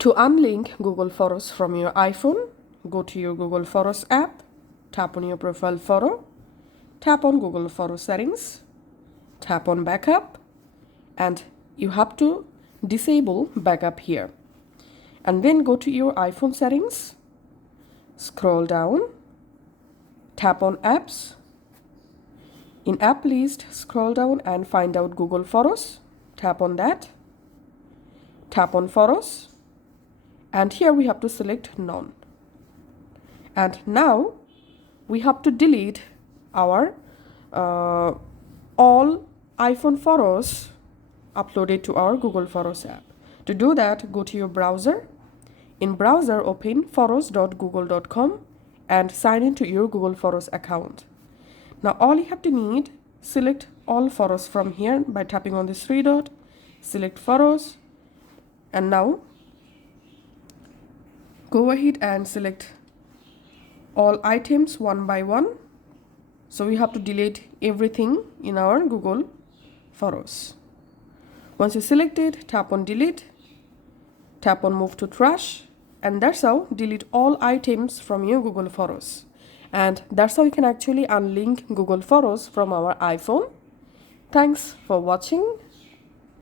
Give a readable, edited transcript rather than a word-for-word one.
To unlink Google Photos from your iPhone, go to your Google Photos app, tap on your profile photo, tap on Google Photo settings, tap on backup, and you have to disable backup here. And then go to your iPhone settings, scroll down, tap on apps. In app list, scroll down and find out Google Photos. Tap on that. Tap on Photos. And here we have to select none. And now we have to delete our all iPhone photos uploaded to our Google Photos app. To do that, go to your browser. In browser, open photos.google.com and sign into your Google Photos account. Now all you have to need, select all photos from here by tapping on this three dot, select photos, and now go ahead and select all items one by one. So we have to delete everything in our Google Photos. Once you select it, tap on delete, tap on move to trash, and that's how delete all items from your Google Photos. And that's how you can actually unlink Google Photos from our iPhone. Thanks for watching.